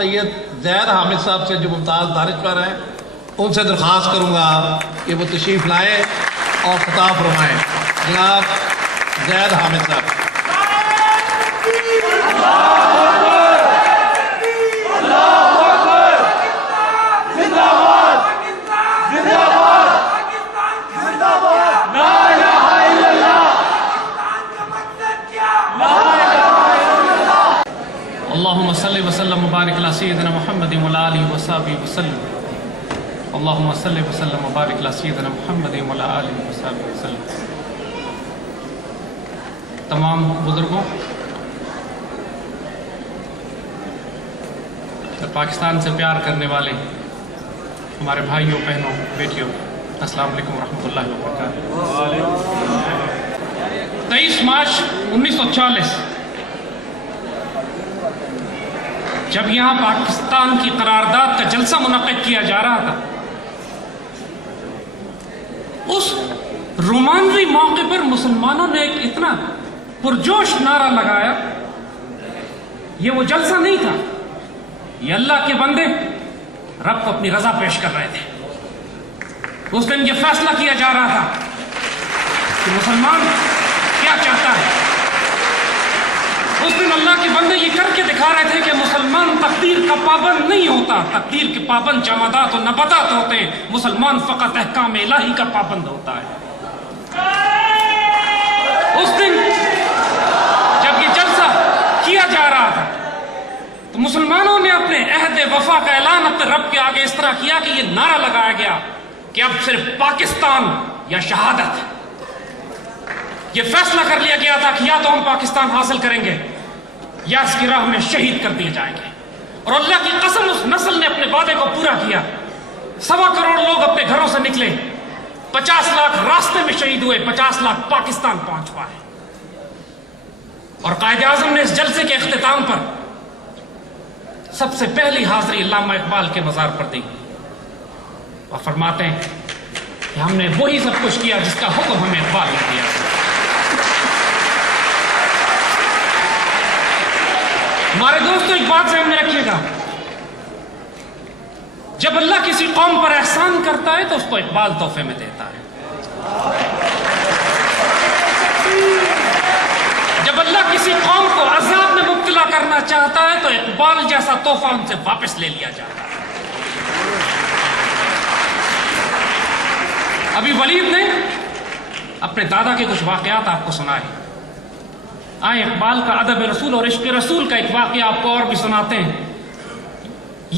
سید زید حامد صاحب سے جو ممتاز دانشور ہیں ان سے درخواست کروں گا کہ وہ تشریف لائیں اور خطاب فرمائیں. جناب زید حامد صاحب. اللهم صل وسلم وبارك على سيدنا محمد وعلى آله وصحبه وسلم. اللهم صل وسلم وبارك على سيدنا محمد وعلى آله وصحبه وسلم. تمام بزرگوں، پاکستان سے پیار کرنے والے ہمارے بھائیوں، بہنوں، بیٹیوں، السلام علیکم ورحمۃ اللہ وبرکاتہ. 23 مارچ 1940 جب یہاں پاکستان کی قرارداد کا جلسہ منعقد کیا جا رہا تھا، اس رومانوی موقع پر مسلمانوں نے ایک اتنا پرجوش نعرہ لگایا. یہ وہ جلسہ نہیں تھا، یہ اللہ کے بندے رب کو اپنی رضا پیش کر رہے تھے. اس دن یہ فیصلہ کیا جا رہا تھا کہ مسلمان کیا چاہتا ہے. اس دن اللہ کے بندے یہ کر کے دکھا رہے تھے کہ مسلمان تقدیر کا پابند نہیں ہوتا، تقدیر کے پابند جمادات و نباتات ہوتے ہیں، مسلمان فقط احکام الہی کا پابند ہوتا ہے. اس دن جب یہ جلسہ کیا جا رہا تھا تو مسلمانوں نے اپنے عہد وفا کا اعلان اپنے رب کے آگے اس طرح کیا کہ یہ نعرہ لگایا گیا کہ اب صرف پاکستان یا شہادت. یہ فیصلہ کر لیا گیا تھا کہ یا تو ہم پاکستان حاصل کریں گے یا اس کی راہ میں شہید کر دیے جائیں گے. اور اللہ کی قسم اس نسل نے اپنے وعدے کو پورا کیا. 1.25 کروڑ لوگ اپنے گھروں سے نکلے، 50 لاکھ راستے میں شہید ہوئے، 50 لاکھ پاکستان پہنچ پائے. اور قائد اعظم نے اس جلسے کے اختتام پر سب سے پہلی حاضری علامہ اقبال کے مزار پر دی اور فرماتے ہیں کہ ہم نے وہی سب کچھ کیا جس کا حکم ہمیں اقبال نے دیا. ہمارے دوستوں، ایک بات ذہن میں رکھیے گا، جب اللہ کسی قوم پر احسان کرتا ہے تو اس کو اقبال تحفے میں دیتا ہے. جب اللہ کسی قوم کو عذاب میں مبتلا کرنا چاہتا ہے تو اقبال جیسا تحفہ ان سے واپس لے لیا جاتا ہے. ابھی ولید نے اپنے دادا کے کچھ واقعات آپ کو سنائے. آئیں اقبال کا ادب رسول اور عشق رسول کا ایک واقعہ آپ کو اور بھی سناتے ہیں.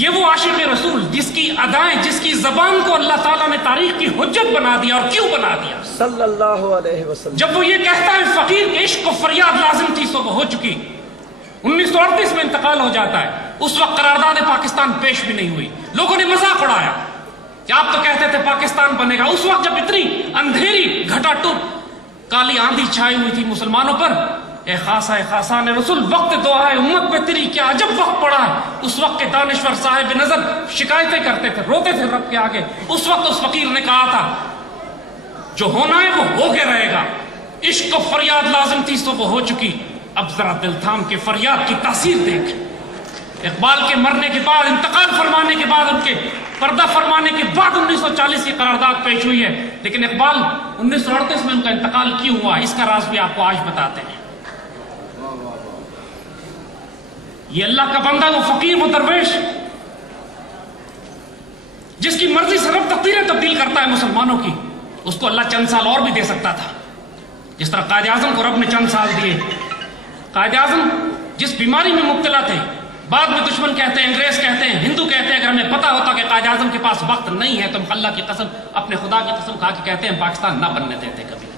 یہ وہ عاشق رسول جس کی ادائیں، جس کی زبان کو اللہ تعالیٰ نے تاریخ کی حجت بنا دیا. اور کیوں بنا دیا؟ صلی اللہ علیہ وسلم. جب وہ یہ کہتا ہے فقیر کے عشق و فریاد لازم تھی سو وہ ہو چکی. 1938 میں انتقال ہو جاتا ہے. اس وقت قرارداد پاکستان پیش بھی نہیں ہوئی. لوگوں نے مذاق اڑایا کہ آپ تو کہتے تھے پاکستان بنے گا. اس وقت جب اتنی اندھیری گھٹا ٹوپ کالی آندھی چھائی ہوئی تھی مسلمانوں پر، اے خاصا اے خاصان رسول، وقت دعا ہے امت پہ تیری کیا عجب وقت پڑا ہے. اس وقت کے دانشور صاحب نظر شکایتیں کرتے تھے، روتے تھے رب کے آگے. اس وقت اس فقیر نے کہا تھا جو ہونا ہے وہ ہو کے رہے گا. عشق و فریاد لازم تھی سو وہ ہو چکی. اب ذرا دل تھام کے فریاد کی تاثیر دیکھ. اقبال کے مرنے کے بعد، انتقال فرمانے کے بعد، ان کے پردہ فرمانے کے بعد 1940 کی قرارداد پیش ہوئی ہے. لیکن اقبال 1938 میں ان کا انتقال کیوں ہوا، اس کا راز بھی آپ کو آج بتاتے ہیں. یہ اللہ کا بندہ، وہ فقیر، وہ درویش جس کی مرضی سے رب تقدیریں تبدیل کرتا ہے مسلمانوں کی، اس کو اللہ چند سال اور بھی دے سکتا تھا. جس طرح قائد اعظم کو رب نے چند سال دیے. قائد اعظم جس بیماری میں مبتلا تھے، بعد میں دشمن کہتے ہیں، انگریز کہتے ہیں، ہندو کہتے ہیں، اگر ہمیں پتا ہوتا کہ قائد اعظم کے پاس وقت نہیں ہے تو ہم اللہ کی قسم، اپنے خدا کی قسم کھا کے کہتے ہیں پاکستان نہ بننے دیتے کبھی.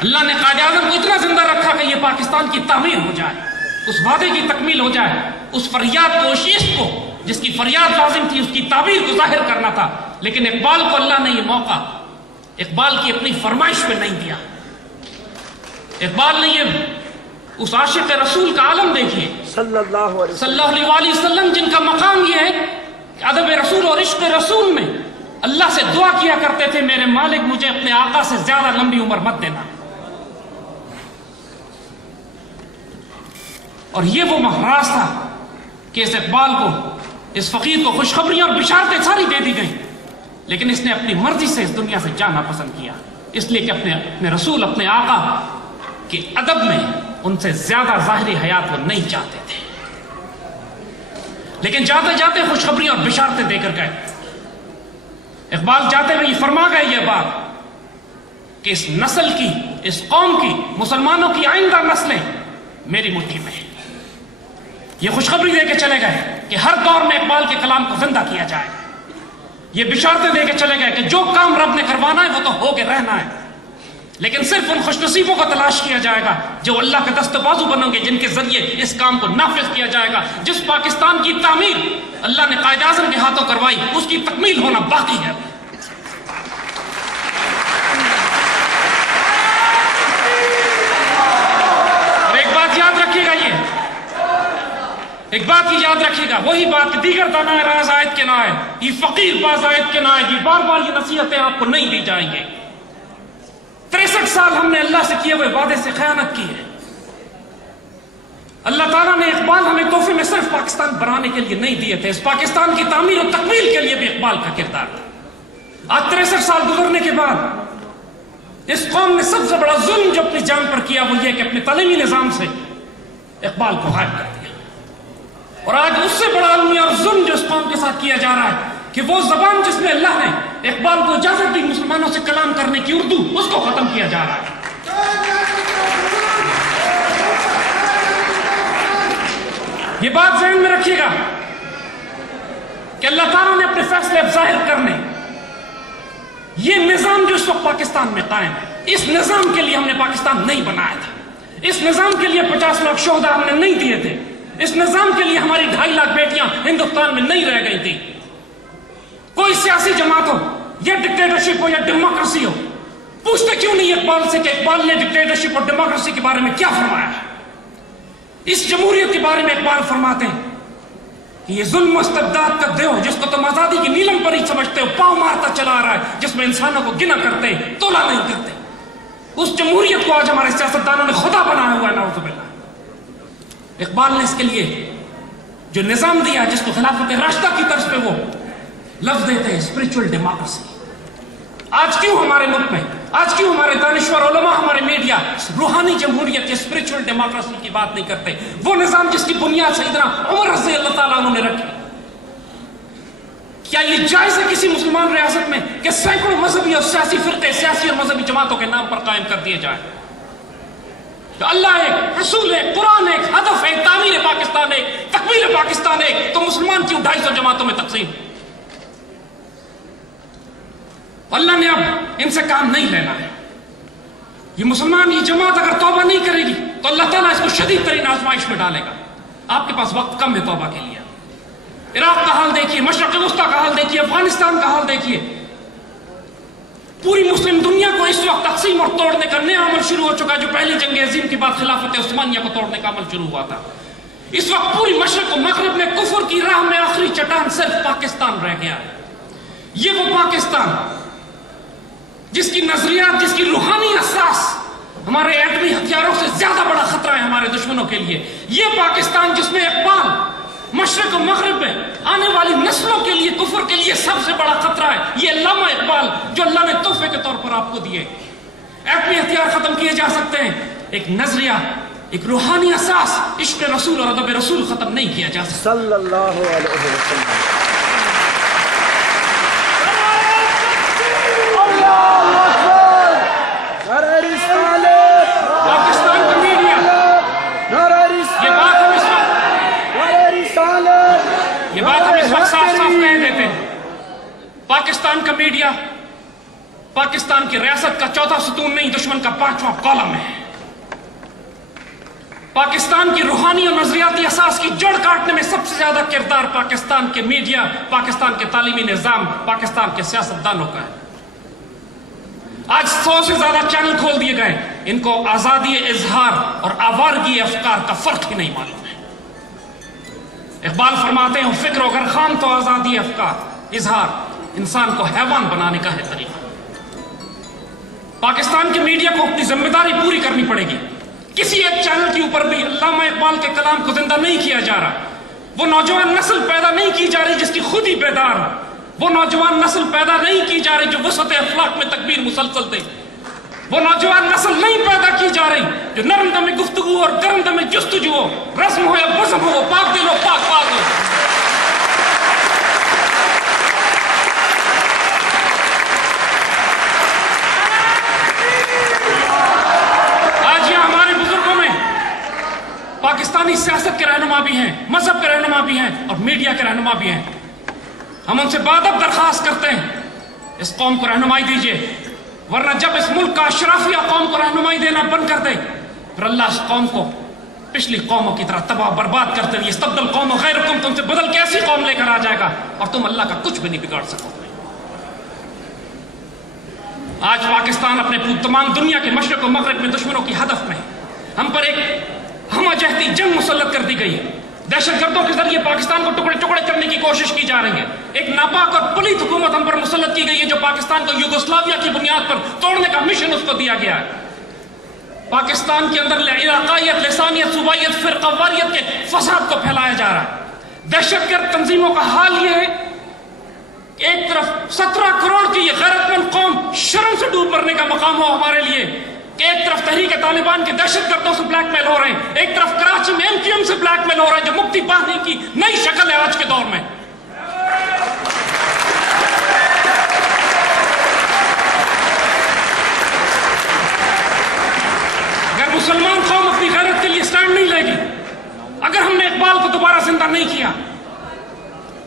اللہ نے قائد اعظم کو اتنا زندہ رکھا کہ یہ پاکستان کی تعمیر ہو جائے، اس وعدے کی تکمیل ہو جائے، اس فریاد کو، اس عشق کو جس کی فریاد لازم تھی، اس کی تعبیر کو ظاہر کرنا تھا. لیکن اقبال کو اللہ نے یہ موقع اقبال کی اپنی فرمائش پہ نہیں دیا. اقبال نے یہ اس عاشق رسول کا عالم دیکھیے صلی اللہ علیہ وسلم، جن کا مقام یہ ہے کہ ادب رسول اور عشق رسول میں اللہ سے دعا کیا کرتے تھے، میرے مالک مجھے اپنے آقا سے زیادہ لمبی عمر مت دینا. اور یہ وہ راز تھا کہ اس اقبال کو، اس فقیر کو خوشخبریاں اور بشارتیں ساری دے دی گئیں، لیکن اس نے اپنی مرضی سے اس دنیا سے جانا پسند کیا، اس لیے کہ اپنے رسول، اپنے آقا کے ادب میں ان سے زیادہ ظاہری حیات وہ نہیں چاہتے تھے، لیکن جاتے جاتے خوشخبریاں اور بشارتیں دے کر گئے۔ اقبال جاتے ہوئے یہ فرما گئے یہ بات کہ اس نسل کی، اس قوم کی، مسلمانوں کی آئندہ نسلیں میری مٹھی میں ہیں۔ یہ خوشخبری دے کے چلے گئے کہ ہر دور میں اقبال کے کلام کو زندہ کیا جائے، یہ بشارتیں دے کے چلے گئے کہ جو کام رب نے کروانا ہے وہ تو ہو کے رہنا ہے، لیکن صرف ان خوش نصیبوں کو تلاش کیا جائے گا جو اللہ کے دست بازو بنیں گے، جن کے ذریعے اس کام کو نافذ کیا جائے گا۔ جس پاکستان کی تعمیر اللہ نے قائد اعظم کے ہاتھوں کروائی، اس کی تکمیل ہونا باقی ہے۔ اور ایک بات یاد رکھیے گا، ایک بات ہی یاد رکھیے گا، وہی بات کہ دیگر دانائے راز آیت کے نہ آئے، یہ فقیر باز آیت کے نہ آئے گی، بار بار یہ نصیحتیں آپ کو نہیں دی جائیں گے۔ 63 سال ہم نے اللہ سے کیے ہوئے وعدے سے خیانت کی ہے۔ اللہ تعالیٰ نے اقبال ہمیں تحفے میں صرف پاکستان بنانے کے لیے نہیں دیے تھے، اس پاکستان کی تعمیر و تکمیل کے لیے بھی اقبال کا کردار تھا۔ آج 63 سال گزرنے کے بعد اس قوم نے سب سے بڑا ظلم جو اپنی جان پر کیا وہ یہ کہ اپنے تعلیمی نظام سے اقبال کو غائب کر دیا، اور آج اس سے بڑا المیہ اور ظلم جو اس قوم کے ساتھ کیا جا رہا ہے کہ وہ زبان جس میں اللہ نے اقبال کو اجازت دی مسلمانوں سے کلام کرنے کی، اردو، اس کو ختم کیا جا رہا ہے۔ یہ بات ذہن میں رکھیے گا کہ اللہ تعالیٰ نے اپنے فیصلے اب ظاہر کرنے، یہ نظام جو اس وقت پاکستان میں قائم ہے، اس نظام کے لیے ہم نے پاکستان نہیں بنایا تھا، اس نظام کے لیے 50 لاکھ شہداء ہم نے نہیں دیے تھے، اس نظام کے لیے ہماری 2.5 لاکھ بیٹیاں ہندوستان میں نہیں رہ گئی تھی۔ کوئی سیاسی جماعت ہو یا ڈکٹیٹرشپ ہو یا ڈیموکریسی ہو، پوچھتے کیوں نہیں اقبال سے کہ اقبال نے ڈکٹیٹرشپ اور ڈیموکریسی کے بارے میں کیا فرمایا ہے؟ اس جمہوریت کے بارے میں اقبال فرماتے ہیں کہ یہ ظلم و استبداد کا دیو جس کو تم آزادی کی نیلم پر ہی سمجھتے ہو، پاؤں مارتا چلا آ رہا ہے، جس میں انسانوں کو گنا کرتے، تولا نہیں کرتے، اس جمہوریت کو آج ہمارے سیاستدانوں نے خدا بنایا ہوا ہے، نعوذ باللہ۔ اقبال نے اس کے لیے جو نظام دیا جس کو خلافت راشدہ کی طرز پہ وہ لفظ دیتے ہیں اسپرچول ڈیموکریسی، آج کیوں ہمارے ملک میں، آج کیوں ہمارے دانشور علماء، ہمارے میڈیا روحانی جمہوریت یا اسپرچول ڈیموکریسی کی بات نہیں کرتے؟ وہ نظام جس کی بنیاد سیدنا عمر رضی اللہ تعالیٰ عنہ نے رکھی، کیا یہ جائز ہے کسی مسلمان ریاست میں کہ سینکڑوں مذہبی اور سیاسی فرقے، سیاسی اور مذہبی جماعتوں کے نام پر قائم کر دیے جائیں؟ تو اللہ ایک، رسول ایک، قرآن ایک، ہدف ایک، تعمیر پاکستان ایک، تکمیل پاکستان ایک، تو مسلمان کیوں 250 جماعتوں میں تقسیم؟ اللہ نے اب ان سے کام نہیں لینا ہے۔ یہ مسلمان، یہ جماعت اگر توبہ نہیں کرے گی تو اللہ تعالیٰ اس کو شدید ترین آزمائش میں ڈالے گا۔ آپ کے پاس وقت کم ہے توبہ کے لیے۔ عراق کا حال دیکھیے، مشرق وسطیٰ کا حال دیکھیے، افغانستان کا حال دیکھیے، پوری مسلم دنیا کو اس وقت تقسیم اور توڑنے کا نیا عمل شروع ہو چکا، جو پہلی جنگ عظیم کے بعد خلافت عثمانیہ کو توڑنے کا عمل شروع ہوا تھا۔ اس وقت پوری مشرق و مغرب میں کفر کی راہ میں آخری چٹان صرف پاکستان رہ گیا ہے۔ یہ وہ پاکستان جس کی نظریات، جس کی روحانی اساس ہمارے ایٹمی ہتھیاروں سے زیادہ بڑا خطرہ ہے ہمارے دشمنوں کے لیے، یہ پاکستان جس میں اقبال مشرق و مغرب میں آنے والی نسلوں کے لیے، کفر کے لیے سب سے بڑا خطرہ ہے، یہ علامہ اقبال جو اللہ نے تحفے کے طور پر آپ کو دیے۔ ایٹمی ہتھیار ختم کیے جا سکتے ہیں، ایک نظریہ، ایک روحانی اساس، عشق رسول اور ادب رسول ختم نہیں کیا جا سکتا۔ صلی اللہ علیہ وسلم۔ پاکستان کا میڈیا، یہ بات ہم اس وقت صاف صاف کہہ دیتے ہیں، پاکستان کا میڈیا پاکستان کی ریاست کا چوتھا ستون نہیں، دشمن کا 5واں کالم ہے۔ پاکستان کی روحانی اور نظریاتی اساس کی جڑ کاٹنے میں سب سے زیادہ کردار پاکستان کے میڈیا، پاکستان کے تعلیمی نظام، پاکستان کے سیاستدانوں کا ہے۔ آج 100 سے زیادہ چینل کھول دیے گئے، ان کو آزادی اظہار اور آوارگی افکار کا فرق ہی نہیں معلوم ہے۔ اقبال فرماتے ہیں فکر و غرخان تو آزادی افکار، اظہار انسان کو حیوان بنانے کا ہے طریقہ۔ پاکستان کے میڈیا کو اپنی ذمہ داری پوری کرنی پڑے گی۔ کسی ایک چینل کے اوپر بھی علامہ اقبال کے کلام کو زندہ نہیں کیا جا رہا، وہ نوجوان نسل پیدا نہیں کی جا رہی جس کی خود ہی بیدار ہو، وہ نوجوان نسل پیدا نہیں کی جا رہی جو وسعت اخلاق میں تکبیر مسلسل دے، وہ نوجوان نسل نہیں پیدا کی جا رہی جو نرم دم گفتگو اور گرم دم جستجو ہو، رسم ہو یا بزم ہو، وہ پاک دل ہو، پاک پاک ہو۔ آج یہاں ہمارے بزرگوں میں پاکستانی سیاست کے رہنما بھی ہیں، مذہب کے رہنما بھی ہیں اور میڈیا کے رہنما بھی ہیں۔ ہم ان سے بادب درخواست کرتے ہیں اس قوم کو رہنمائی دیجیے، ورنہ جب اس ملک کا اشرافیہ قوم کو رہنمائی دینا بند کر دے پھر اللہ اس قوم کو پچھلی قوموں کی طرح تباہ برباد کرتے ہوئے استبدل قوم غیرکم تم سے بدل کے ایسی قوم لے کر آ جائے گا اور تم اللہ کا کچھ بھی نہیں بگاڑ سکو۔ آج پاکستان اپنے تمام دنیا کے مشرق و مغرب میں دشمنوں کی ہدف میں ہم پر ایک ہمہ جہتی جنگ مسلط کر دی گئی ہے، دہشت گردوں کے ذریعے پاکستان کو ٹکڑے ٹکڑے کرنے کی کوشش کی جا رہی ہے، ایک ناپاک اور پلیت حکومت ہم پر مسلط کی گئی ہے جو پاکستان کو یوگوسلاویہ کی بنیاد پر توڑنے کا مشن اس کو دیا گیا ہے۔ پاکستان کے اندر علاقائیت، لسانیت، صوبائیت، فرقہ واریت کے فساد کو پھیلایا جا رہا ہے۔ دہشت گرد تنظیموں کا حال یہ ہے کہ ایک طرف 17 کروڑ کی یہ غیرت مند قوم شرم سے ڈوب مرنے کا مقام ہو ہمارے لیے کہ ایک طرف تحریک طالبان کے دہشت گردوں سے بلیک میل ہو رہے ہیں، ایک طرف کراچی میں MQM سے بلیک میل ہو رہے ہیں جو مکتی پانے کی نئی شکل ہے آج کے دور میں۔ اگر مسلمان قوم اپنی غیرت کے لیے سٹینڈ نہیں لے گی، اگر ہم نے اقبال کو دوبارہ زندہ نہیں کیا،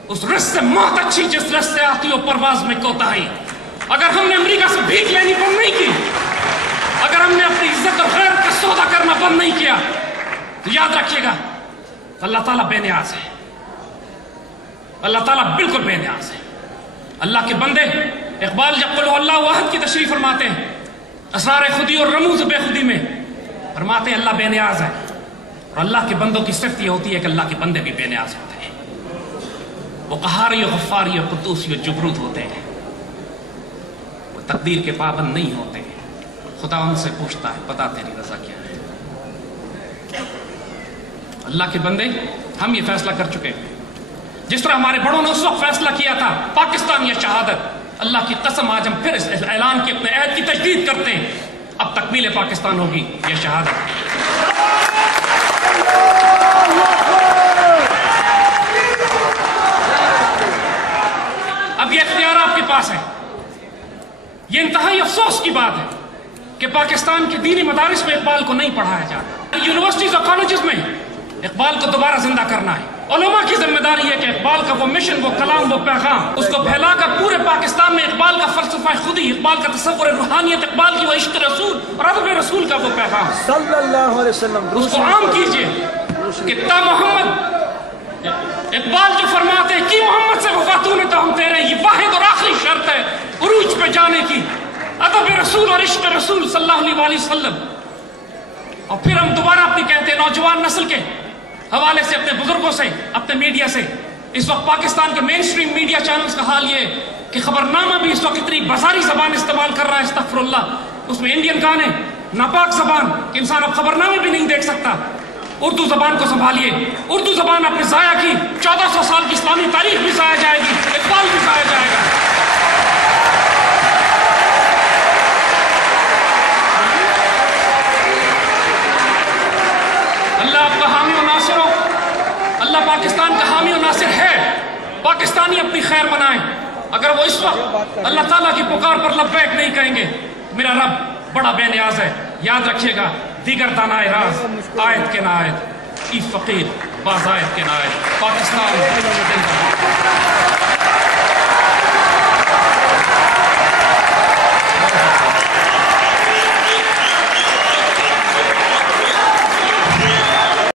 اس رس سے موت اچھی جس رس سے آتی ہو پرواز میں کوتاہی، اگر ہم نے امریکہ سے بھیک لینی بند نہیں کی، اگر ہم نے اپنی عزت اور غیرت کا سودا کرنا بند نہیں کیا، تو یاد رکھیے گا اللہ تعالیٰ بے نیاز ہے، اللہ تعالیٰ بالکل بے نیاز ہے۔ اللہ کے بندے اقبال جب قل اللہ واحد کی تشریح فرماتے ہیں اسرار خودی اور رموز بے خودی میں فرماتے ہیں اللہ بے نیاز ہے، اور اللہ کے بندوں کی صفت یہ ہوتی ہے کہ اللہ کے بندے بھی بے نیاز ہوتے ہیں، وہ قہاری و غفاری و قدوسی و جبروت ہوتے ہیں، وہ تقدیر کے پابند نہیں ہوتے ہیں، خدا ان سے پوچھتا ہے بتا تیری رضا کیا ہے۔ اللہ کے بندے ہم یہ فیصلہ کر چکے ہیں جس طرح ہمارے بڑوں نے اس وقت فیصلہ کیا تھا پاکستان یا شہادت، اللہ کی قسم آج ہم پھر اس اعلان کی اپنے عہد کی تجدید کرتے ہیں، اب تکمیل پاکستان ہوگی یا شہادت۔ اب یہ اختیار آپ کے پاس ہے۔ یہ انتہائی افسوس کی بات ہے کہ پاکستان کے دینی مدارس میں اقبال کو نہیں پڑھایا جاتا، یونیورسٹیز اور کالجز میں اقبال کو دوبارہ زندہ کرنا ہے۔ علماء کی ذمہ داری ہے کہ اقبال کا وہ مشن، وہ کلام، وہ پیغام اس کو پھیلا کر پورے پاکستان میں اقبال کا فلسفہ خودی، اقبال کا تصور روحانیت، اقبال کی وہ عشق رسول اور ادب رسول کا وہ پیغام صلی اللہ علیہ وسلم اس کو عام کیجئے کہ تا محمد اقبال جو فرماتے ہیں کہ محمد سے وفاتون تو ہم تیرے، یہ واحد اور آخری شرط ہے عروج پہ جانے کی، ادب رسول اور عشق رسول صلی اللہ علیہ وسلم۔ اور پھر ہم دوبارہ اپنی کہتے ہیں نوجوان نسل کے حوالے سے، اپنے بزرگوں سے، اپنے میڈیا سے، اس وقت پاکستان کے مین سٹریم میڈیا چینلز کا حال یہ کہ خبرنامہ بھی اس وقت اتنی بازاری زبان استعمال کر رہا ہے، استغفر اللہ، اس میں انڈین گانے، ناپاک زبان کہ انسان اب خبرنامے بھی نہیں دیکھ سکتا۔ اردو زبان کو سنبھالیے، اردو زبان اپنے ضائع کی 1400 سال کی اسلامی تاریخ بھی ضائع جائے گی، اقبال بھی ضائع جائے گا۔ اللہ آپ کا حامی و ناصر ہو، اللہ پاکستان کا حامی و ناصر ہے، پاکستانی اپنی خیر منائیں۔ اگر وہ اس وقت اللہ تعالیٰ کی پکار پر لبیک نہیں کہیں گے، میرا رب بڑا بے نیاز ہے۔ یاد رکھیے گا دیگر دانائے راز آیت کے نائد ای فقیر باز آیت کے نائد، پاکستان